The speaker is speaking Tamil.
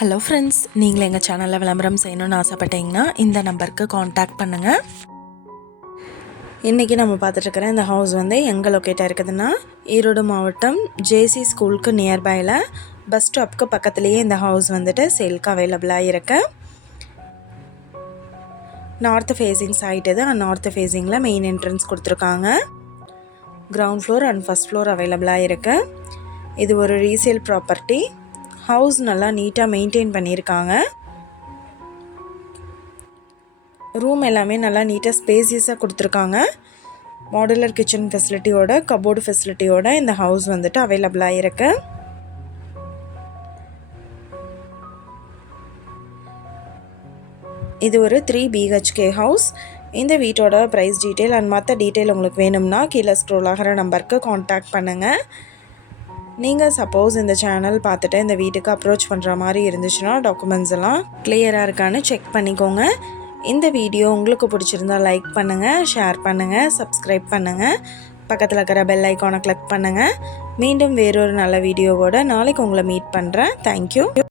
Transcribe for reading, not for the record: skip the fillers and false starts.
ஹலோ ஃப்ரெண்ட்ஸ், நீங்கள் எங்கள் சேனலில் விளம்பரம் செய்யணும்னு ஆசைப்பட்டீங்கன்னா இந்த நம்பருக்கு காண்டாக்ட் பண்ணுங்கள். இன்றைக்கி நம்ம பார்த்துட்ருக்கிற இந்த ஹவுஸ் எங்கே லொக்கேட்டாக இருக்குதுன்னா, ஈரோடு மாவட்டம் ஜேசி ஸ்கூலுக்கு நியர்பையில் பஸ் ஸ்டாப்புக்கு பக்கத்துலேயே இந்த ஹவுஸ் சேலுக்கு அவைலபிளாக இருக்கு. நார்த் ஃபேஸிங் சைட் இது. நார்த் ஃபேஸிங்கில் மெயின் என்ட்ரன்ஸ் கொடுத்துருக்காங்க. Ground floor and first floor அவைலபிளாக இருக்குது. இது ஒரு ரீசேல் ப்ராப்பர்ட்டி. ஹவுஸ் நல்லா நீட்டாக மெயின்டைன் பண்ணியிருக்காங்க. ரூம் எல்லாமே நல்லா நீட்டாக ஸ்பேசியஸாக கொடுத்துருக்காங்க. மாடுலர் கிச்சன் ஃபெசிலிட்டியோட, கபோர்டு ஃபெசிலிட்டியோட இந்த ஹவுஸ் அவைலபிளாக இருக்கு. இது ஒரு 3 BHK ஹவுஸ். இந்த வீட்டோட ப்ரைஸ் டீட்டெயில் அண்ட் மற்ற டீட்டெயில் உங்களுக்கு வேணும்னா கீழே ஸ்க்ரோல் ஆகிற நம்பருக்கு காண்டாக்ட் பண்ணுங்கள். நீங்கள் சப்போஸ் இந்த சேனல் பார்த்துட்டு இந்த வீட்டுக்கு அப்ரோச் பண்ணுற மாதிரி இருந்துச்சுன்னா டாக்குமெண்ட்ஸ் எல்லாம் கிளியராக இருக்கான்னு செக் பண்ணிக்கோங்க. இந்த வீடியோ உங்களுக்கு பிடிச்சிருந்தால் லைக் பண்ணுங்கள், ஷேர் பண்ணுங்கள், சப்ஸ்கிரைப் பண்ணுங்கள், பக்கத்தில் இருக்கிற பெல் ஐக்கானை கிளிக் பண்ணுங்கள். மீண்டும் வேறொரு நல்ல வீடியோவோட நாளைக்கு உங்களை மீட் பண்ணுறேன். தேங்க்யூ.